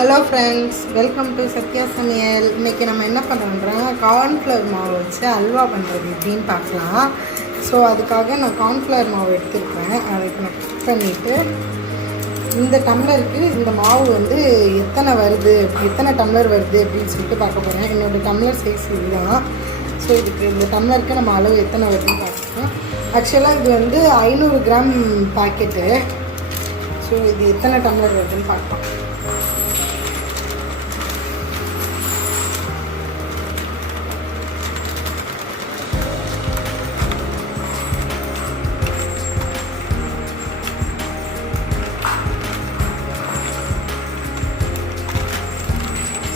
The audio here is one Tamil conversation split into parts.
Hello friends, welcome to Sathya சமையல். இன்றைக்கி நம்ம என்ன பண்ணுறோம்னா கார்ன்ஃப்ளவர் மாவு வச்சு அல்வா பண்ணுறது எப்படின்னு பார்க்கலாம். ஸோ அதுக்காக நான் கார்ன்ஃப்ளவர் மாவு எடுத்துருக்கேன். அதை இப்போ நான் குக் பண்ணிவிட்டு இந்த டம்ளருக்கு இந்த மாவு வந்து எத்தனை டம்ளர் வருது அப்படின்னு சொல்லிட்டு பார்க்க போகிறேன். என்னோடய டம்ளர் சைஸ் இதுதான். ஸோ இதுக்கு இந்த டம்ளருக்கு நம்ம அளவு எத்தனை வருதுன்னு பார்த்துக்கலாம். ஆக்சுவலாக இது வந்து 500 கிராம் பாக்கெட்டு. ஸோ இது எத்தனை டம்ளர் வருதுன்னு பார்க்கலாம்.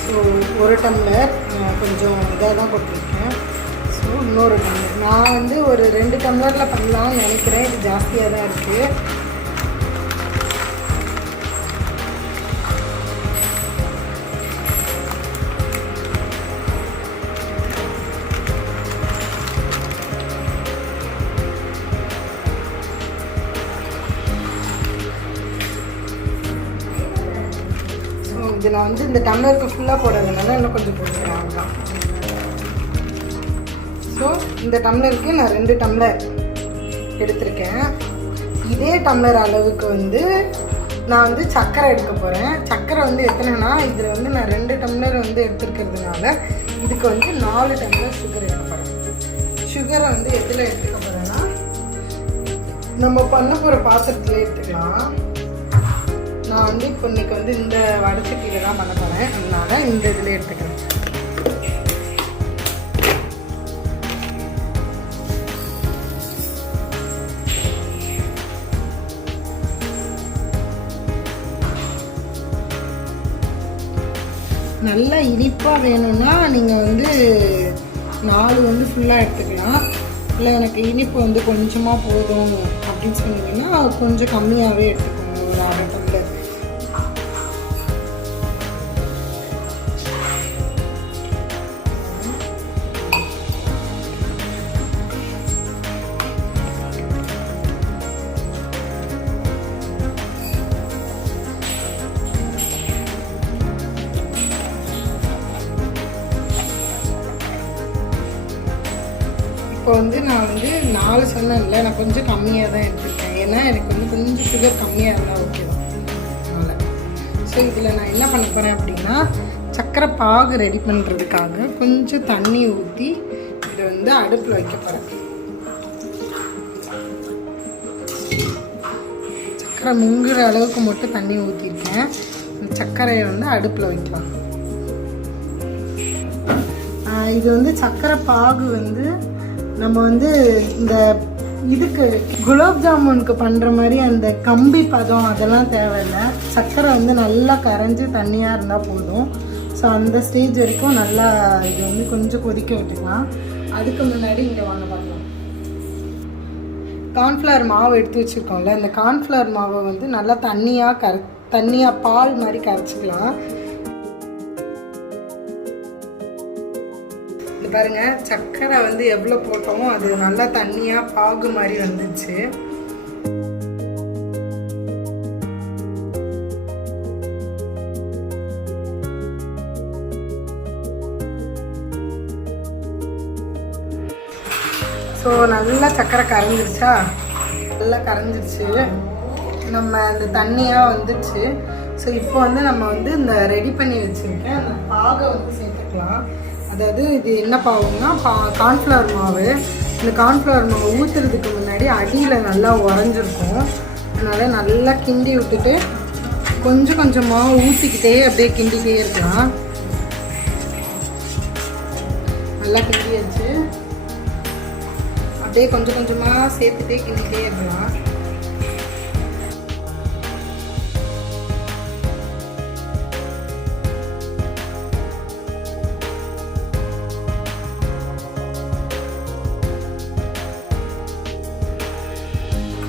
ஸோ ஒரு டம்ளர் கொஞ்சம் இதாக தான் போட்டிருக்கேன். ஸோ இன்னொரு டம்ளர் நான் வந்து ஒரு 2 டம்ளரில் பண்ணலாம்னு நினைக்கிறேன். இது ஜாஸ்தியாக தான் இருக்குது. இது நான் வந்து இந்த டம்ளருக்கு ஃபுல்லாக போடுறதுனால இன்னும் கொஞ்சம் போட்டுக்கிறேன். அவ்வளோதான். ஸோ இந்த டம்ளருக்கு நான் 2 டம்ளர் எடுத்திருக்கேன். இதே டம்ளர் அளவுக்கு வந்து நான் வந்து சர்க்கரை எடுக்க போகிறேன். சர்க்கரை வந்து எத்தனைனா இதில் வந்து நான் 2 டம்ளர் வந்து எடுத்துருக்கிறதுனால இதுக்கு வந்து 4 டம்ளர் சுகர் எடுக்க போகிறேன். சுகரை வந்து எதில் எடுத்துக்க போகிறேன்னா நம்ம பண்ண போகிற பாத்திரத்தில் எடுத்துக்கலாம். நான் வந்து இப்போ இன்றைக்கி வந்து இந்த வடச்சட்டியில் தான் பண்ண போகிறேன். அதனால் இந்த இதில் எடுத்துக்கிறேன். நல்லா இனிப்பாக வேணும்னா நீங்கள் வந்து 4 வந்து ஃபுல்லாக எடுத்துக்கலாம். இல்லை எனக்கு இனிப்பு வந்து கொஞ்சமாக போதும் அப்படின்னு சொன்னீங்கன்னா கொஞ்சம் கம்மியாகவே எடுத்துக்கோங்க. ஒரு 1/2 டம்ளர். இப்போ வந்து நான் வந்து 4 சொன்னேன்ல, நான் கொஞ்சம் கம்மியாக தான் எடுத்துருக்கேன். ஏன்னா எனக்கு வந்து கொஞ்சம் சுகர் கம்மியாக இருந்தால் ஓகே தான். அதனால் ஸோ இதில் நான் என்ன பண்ண போகிறேன் அப்படின்னா சர்க்கரை பாகு ரெடி பண்ணுறதுக்காக கொஞ்சம் தண்ணி ஊற்றி இதை வந்து அடுப்பில் வைக்க போகிறேன். சர்க்கரை முங்குற அளவுக்கு மட்டும் தண்ணி ஊற்றிருக்கேன். இந்த சர்க்கரையை வந்து அடுப்பில் வைக்கலாம். இது வந்து சர்க்கரை பாகு வந்து நம்ம வந்து இந்த இதுக்கு குலாப் ஜாமுனுக்கு பண்ணுற மாதிரி அந்த கம்பி பதம் அதெல்லாம் தேவையில்லை. சர்க்கரை வந்து நல்லா கரைஞ்சி தண்ணியாக இருந்தால் போதும். ஸோ அந்த ஸ்டேஜ் வரைக்கும் நல்லா இது வந்து கொஞ்சம் கொதிக்க விட்டுக்கலாம். அதுக்கு முன்னாடி இங்கே வாங்க பார்க்கலாம். கார்ன்ஃப்ளவர் மாவு எடுத்து வச்சுருக்கோம்ல, இந்த கார்ன்ஃப்ளவர் மாவை வந்து நல்லா தண்ணியாக பால் மாதிரி கரைச்சிக்கலாம். பாருங்க, சர்க்கரை வந்து எவ்வளோ போட்டோமோ அது நல்லா தண்ணியாக பாகு மாதிரி வந்துச்சு. ஸோ நல்லா சர்க்கரை கரைஞ்சிருச்சா, நல்லா கரைஞ்சிருச்சு. நம்ம அந்த தண்ணியாக வந்துச்சு. ஸோ இப்போ வந்து நம்ம வந்து இந்த ரெடி பண்ணி வச்சுருக்கேன் அந்த பாகை வந்து சேர்த்துக்கலாம். அதாவது இது என்ன பாவுன்னா கார்ன்ஃப்ளவர் மாவு. இந்த கார்ன்ஃப்ளவர் மாவு ஊற்றுறதுக்கு முன்னாடி அடியில் நல்லா உறைஞ்சிருக்கும். அதனால் நல்லா கிண்டி விட்டுட்டு கொஞ்சம் கொஞ்சமாக ஊற்றிக்கிட்டே அப்படியே கிண்டிகிட்டே இருக்கலாம். நல்லா கிண்டி வச்சு அப்படியே கொஞ்சம் கொஞ்சமாக சேர்த்துட்டே கிண்டிகிட்டே இருக்கலாம்.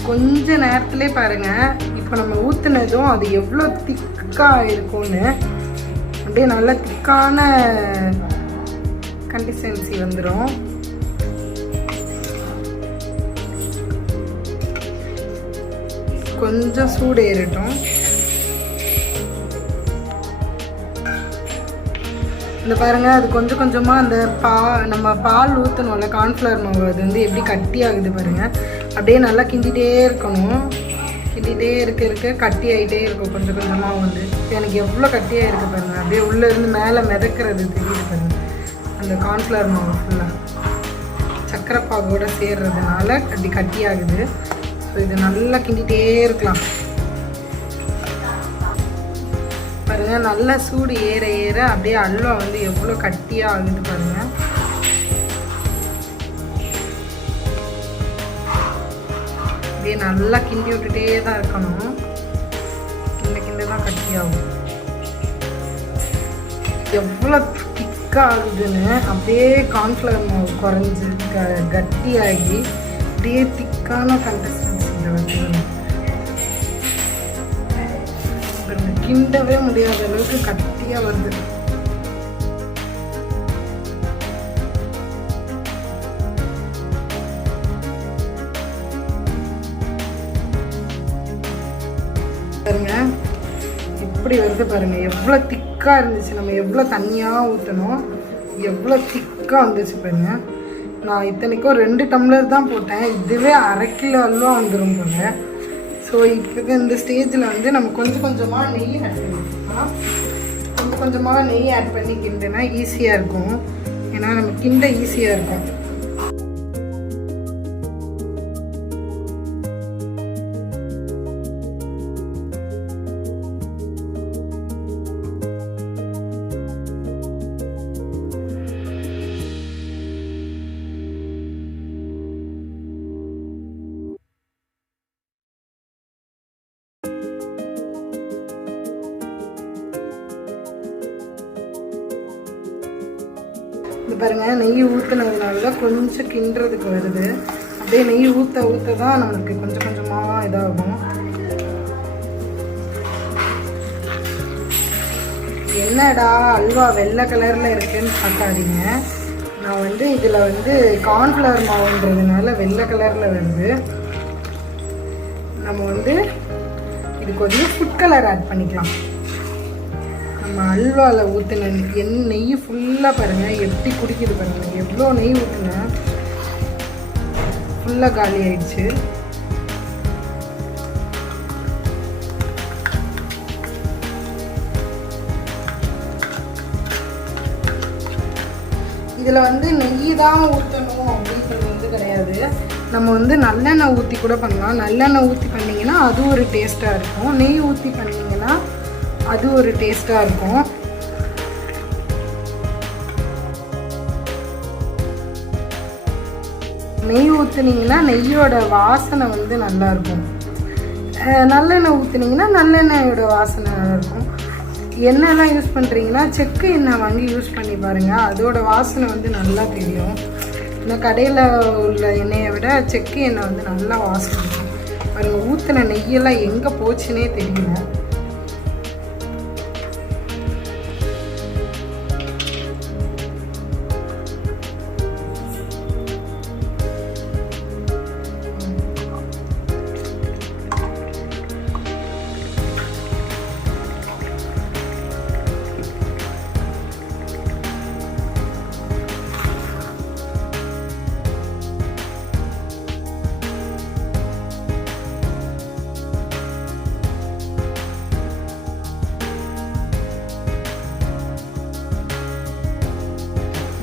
கொஞ்ச நேரத்துலேயே பாருங்கள், இப்போ நம்ம ஊற்றுனதும் அது எவ்வளோ திக்காக இருக்கும்னு. அப்படியே நல்லா திக்கான கன்சிஸ்டன்சி வந்துடும். கொஞ்சம் சூடு ஏறட்டும். இந்த பாருங்கள், அது கொஞ்சம் கொஞ்சமாக அந்த நம்ம பால் ஊற்றணும்ல கார்ன்ஃப்ளவர் மாவு, அது வந்து எப்படி கட்டி ஆகுது பாருங்கள். அப்படியே நல்லா கிண்டிகிட்டே இருக்கணும். கிண்டிகிட்டே இருக்க கட்டி ஆகிட்டே இருக்கும் கொஞ்சம் கொஞ்சமாக வந்து. எனக்கு எவ்வளோ கட்டியாக இருக்குது பாருங்கள். அப்படியே உள்ளேருந்து மேலே மிதக்கிறது தெரியுது பாருங்கள். அந்த கார்ன்ஃப்ளவர் மாவு ஃபுல்லாக சக்கரை பாகோடு சேர்றதுனால அப்படி கட்டி ஆகுது. ஸோ இது நல்லா கிண்டிகிட்டே இருக்கலாம் பாருங்கள். நல்லா சூடு ஏற ஏற அப்படியே அல்வா வந்து எவ்வளோ கட்டியாக ஆகுது பாருங்கள். அப்படியே நல்லா கிண்டி விட்டுட்டே தான் இருக்கணும். கிண்ட தான் கட்டியாகும். எவ்வளோ திக்காக ஆகுதுன்னு அப்படியே கார்ன்ஃப்ளவர் மாவு குறைஞ்சி கட்டியாகி அப்படியே திக்கான கன்சிஸ்டன்சியில் வச்சுக்கணும். கிண்டவே முடியாத அளவுக்கு கட்டியாக வருது. பாருங்க இப்படி வருது பாருங்க. எவ்வளோ திக்காக இருந்துச்சு. நம்ம எவ்வளோ தண்ணியாக ஊற்றணும், எவ்வளோ திக்காக வந்துச்சு பாருங்க. நான் இத்தனைக்கும் 2 டம்ளர் தான் போட்டேன். இதுவே 1/2 கிலோ அல்வா வந்துடும் போல. ஸோ இப்போ இந்த ஸ்டேஜில் வந்து நம்ம கொஞ்சம் கொஞ்சமாக நெய் ஆட் பண்ணிக்கலாம். கொஞ்சம் கொஞ்சமாக நெய் ஆட் பண்ணி கிண்டுனா ஈஸியாக இருக்கும். ஏன்னா நம்ம கிண்ட ஈஸியாக இருக்கும். இது பாருங்கள், நெய் ஊற்றுனதுனால தான் கொஞ்சம் கிண்டுறதுக்கு வருது. அப்படியே நெய் ஊற்ற தான் நம்மளுக்கு கொஞ்சம் கொஞ்சமாக இதாகும். என்னடா அல்வா வெள்ளை கலரில் இருக்குன்னு பார்க்காதீங்க. நான் வந்து இதில் வந்து கார்ன்ஃப்ளவர் மாவுன்றதுனால வெள்ளை கலரில் வருது. நம்ம வந்து இதுக்கு கொஞ்சம் ஃபுட் கலர் ஆட் பண்ணிக்கலாம். நம்ம அல்வாவில் ஊற்றின நெய் ஃபுல்லாக பாருங்கள் எப்படி குடிக்குது பாருங்கள். எவ்வளோ நெய் ஊற்றினேன், ஃபுல்லாக காலி ஆயிடுச்சு. இதில் வந்து நெய் தான் ஊற்றணும் அப்படின்றது வந்து கிடையாது. நம்ம வந்து நல்லெண்ணெய் ஊற்றி கூட பண்ணலாம். நல்லெண்ணெய் ஊற்றி பண்ணிங்கன்னா அது ஒரு டேஸ்ட்டாக இருக்கும். நெய் ஊற்றி பண்ணிங்கன்னா அது ஒரு டேஸ்ட்டாக இருக்கும். நெய் ஊற்றுனீங்கன்னா நெய்யோட வாசனை வந்து நல்லாயிருக்கும். நல்லெண்ணெய் ஊற்றுனீங்கன்னா நல்லெண்ணெயோட வாசனை நல்லாயிருக்கும். எண்ணெய்லாம் யூஸ் பண்ணுறீங்கன்னா செக்கு எண்ணெய் வாங்கி யூஸ் பண்ணி பாருங்கள். அதோட வாசனை வந்து நல்லா தெரியும். இந்த கடையில் உள்ள எண்ணெயை விட செக்கு எண்ணெய் வந்து நல்லா வாசனை இருக்கும் பாருங்கள். ஊற்றின நெய்யெல்லாம் எங்கே போச்சுன்னே தெரியல.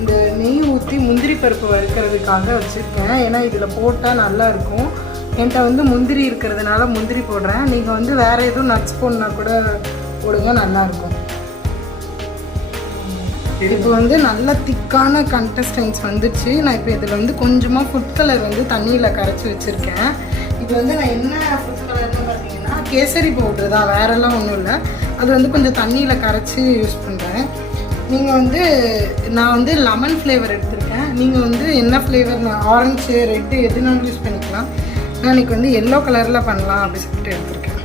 இந்த நெய் ஊற்றி முந்திரி பருப்பு வறுக்கிறதுக்காக வச்சுருக்கேன். ஏன்னா இதில் போட்டால் நல்லாயிருக்கும். என்கிட்ட வந்து முந்திரி இருக்கிறதுனால முந்திரி போடுறேன். நீங்கள் வந்து வேறு எதுவும் நட்ஸ் போடனா கூட போடுங்க, நல்லாயிருக்கும். இப்போ வந்து நல்ல திக்கான கன்சிஸ்டன்ஸ் வந்துச்சு. நான் இப்போ இதில் வந்து கொஞ்சமாக ஃபுட் கலர் வந்து தண்ணியில் கரைச்சி வச்சுருக்கேன். இது வந்து நான் என்ன ஃபுட் கலர்னு பார்த்தீங்கன்னா கேசரி பவுட்ரு தான், வேறெல்லாம் ஒன்றும் இல்லை. அது வந்து கொஞ்சம் தண்ணியில் கரைச்சி யூஸ் பண்ணுறேன். நீங்கள் வந்து நான் வந்து லெமன் ஃப்ளேவர் எடுத்திருக்கேன். நீங்கள் வந்து என்ன ஃப்ளேவர், ஆரஞ்சு ரெட்டு எதுனாலும் யூஸ் பண்ணிக்கலாம். நான் இன்றைக்கி வந்து எல்லோ கலரில் பண்ணலாம் அப்படி சொல்லிட்டு எடுத்திருக்கேன்.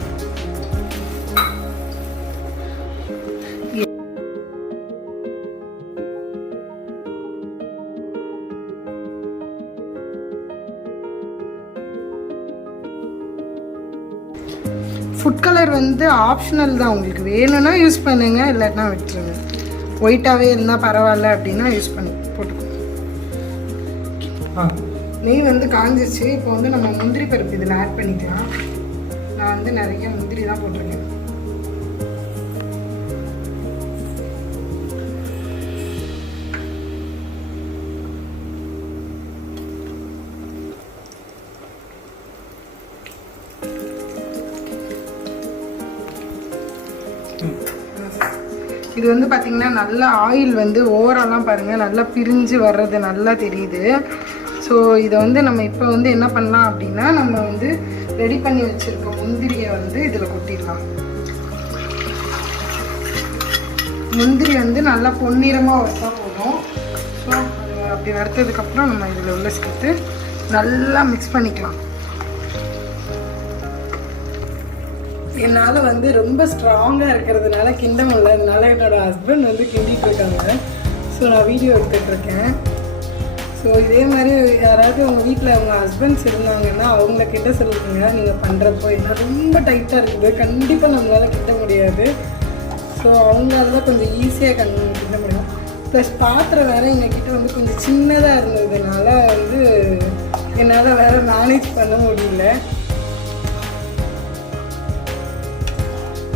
ஃபுட் கலர் வந்து ஆப்ஷனல் தான். உங்களுக்கு வேணும்னா யூஸ் பண்ணுங்கள், இல்லைன்னா விட்டுருங்க. ஒயிட்டாகவே இருந்தால் பரவாயில்ல அப்படின்னா யூஸ் பண்ணி போட்டுக்கோ. நெய் வந்து காஞ்சிச்சு. இப்போ வந்து நம்ம முந்திரி பருப்பு இதில் ஆட் பண்ணிக்கலாம். நான் வந்து நிறைய முந்திரி தான் போட்டிருக்கேன். இது வந்து பார்த்திங்கன்னா நல்லா ஆயில் வந்து ஓவராலாம் பாருங்கள் நல்லா பிரிஞ்சு வர்றது நல்லா தெரியுது. ஸோ இதை வந்து நம்ம இப்போ வந்து என்ன பண்ணலாம் அப்படின்னா, நம்ம வந்து ரெடி பண்ணி வச்சுருக்க முந்திரியை வந்து இதில் கொட்டிடலாம். முந்திரி வந்து நல்லா பொன்னிறமாக வச்சா போதும். ஸோ அப்படி வறுத்ததுக்கப்புறம் நம்ம இதில் உள்ள சேர்த்து நல்லா மிக்ஸ் பண்ணிக்கலாம். என்னால் வந்து ரொம்ப ஸ்ட்ராங்காக இருக்கிறதுனால கிண்ட முடியல. அதனால என்னோடய ஹஸ்பண்ட் வந்து கிண்டிகிட்டு இருக்காங்க. ஸோ நான் வீடியோ எடுத்துகிட்ருக்கேன். ஸோ இதே மாதிரி யாராவது உங்கள் வீட்டில் உங்கள் ஹஸ்பண்ட்ஸ் இருந்தாங்கன்னா அவங்கள கிட்ட சொல்லுங்க. நீங்கள் பண்ணுறப்போ என்ன ரொம்ப டைட்டாக இருக்குது, கண்டிப்பாக நம்மளால் கிட்ட முடியாது. ஸோ அவங்களால கொஞ்சம் ஈஸியாக கிட்ட முடியும். ப்ளஸ் பாத்திரம் வேறு எங்ககிட்ட வந்து கொஞ்சம் சின்னதாக இருந்ததுனால வந்து என்னால் வேறு மேனேஜ் பண்ண முடியல.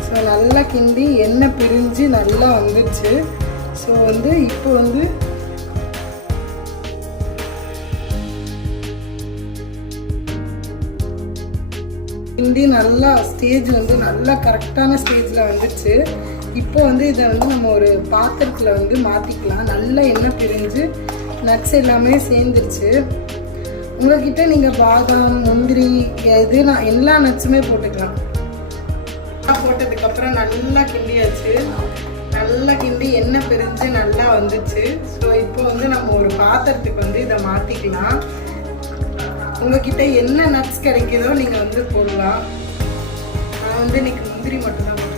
ஸோ நல்லா கிண்டி எண்ணெய் பிரிஞ்சு நல்லா வந்துடுச்சு. ஸோ வந்து இப்போ வந்து கிண்டி நல்லா ஸ்டேஜ் வந்து நல்லா கரெக்டான ஸ்டேஜில் வந்துடுச்சு. இப்போ வந்து இதை வந்து நம்ம ஒரு பாத்திரத்தில் வந்து மாற்றிக்கலாம். நல்லா எண்ணெய் பிரிஞ்சு நட்ஸ் எல்லாமே சேர்ந்துருச்சு. உங்கள்கிட்ட நீங்கள் பாதாம் முந்திரி எதுனா எல்லா நட்ஸுமே போட்டுக்கலாம். போட்டதுக்கப்புறம் நல்லா கிண்டியாச்சு. நல்லா கிண்டி எண்ணெய் பிரிஞ்சு நல்லா வந்துச்சு. ஸோ இப்போ வந்து நம்ம ஒரு பாத்திரத்துக்கு வந்து இதை மாற்றிக்கலாம். உங்ககிட்ட என்ன நட்ஸ் கிடைக்குதோ நீங்கள் வந்து போடலாம். நான் வந்து இன்னைக்கு முந்திரி மட்டும்தான் போட்டிருக்கேன்.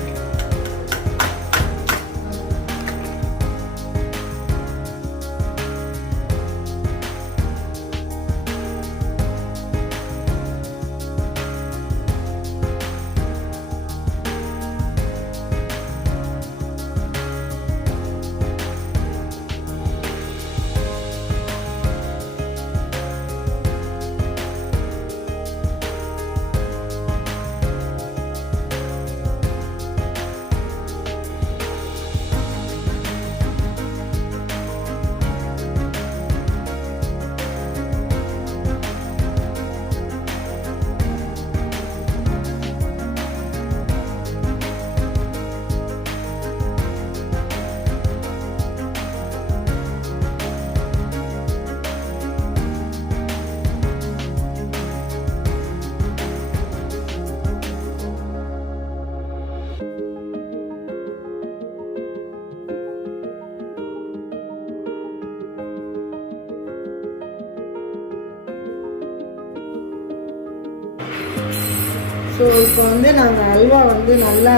ஸோ இப்போ வந்து நாங்கள் அல்வா வந்து நல்லா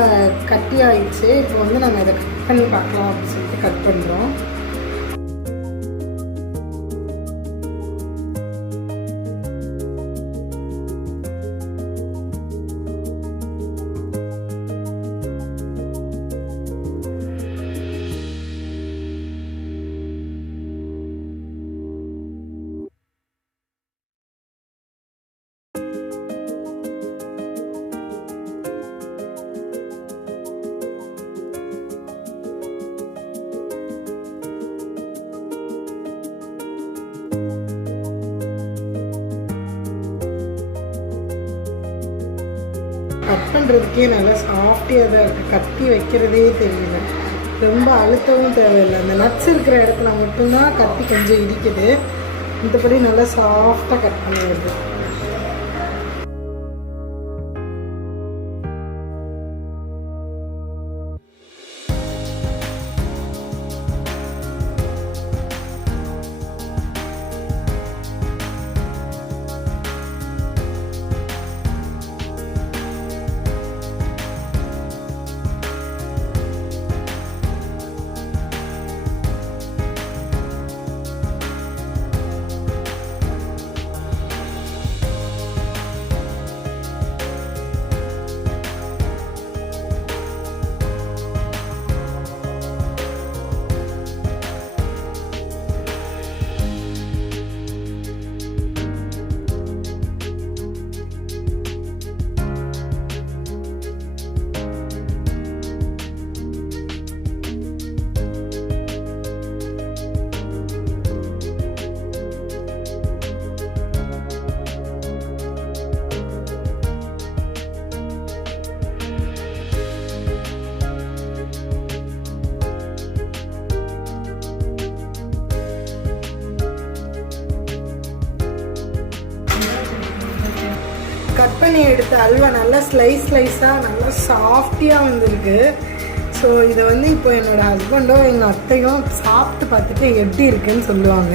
கட்டி ஆயிடுச்சு. இப்போ வந்து நாங்கள் இதை கட் பண்ணி பார்க்கலாம் அப்படின்னு சொல்லிட்டு கட் பண்ணுறோம். கட் பண்ணுறதுக்கே நல்லா சாஃப்டியாக தான் இருக்குது. கத்தி வைக்கிறதே தெரியல, ரொம்ப அழுத்தவும் தேவையில்லை. அந்த நட்ஸ் இருக்கிற இடத்துல மட்டும்தான் கத்தி கொஞ்சம் இடிக்குது. மற்றபடி நல்லா சாஃப்டாக கட் பண்ணி வருது. பண்ணி எடுத்த அல்வா நல்லா ஸ்லைஸாக நல்லா சாஃப்டியாக வந்திருக்கு. ஸோ இதை வந்து இப்போ என்னோடய ஹஸ்பண்டோ எங்கள் அத்தையும் சாப்பிட்டு பார்த்துட்டு எப்படி இருக்குன்னு சொல்லுவாங்க.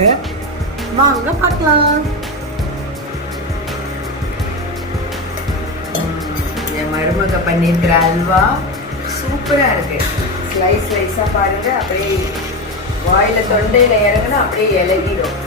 வாங்க பார்க்கலாம். என் மருமக பண்ணியிருக்கிற அல்வா சூப்பராக இருக்குது. ஸ்லைஸாக பாருங்கள், அப்படியே வாயில் தொண்டையில் இறங்குனா அப்படியே இலகிடும்.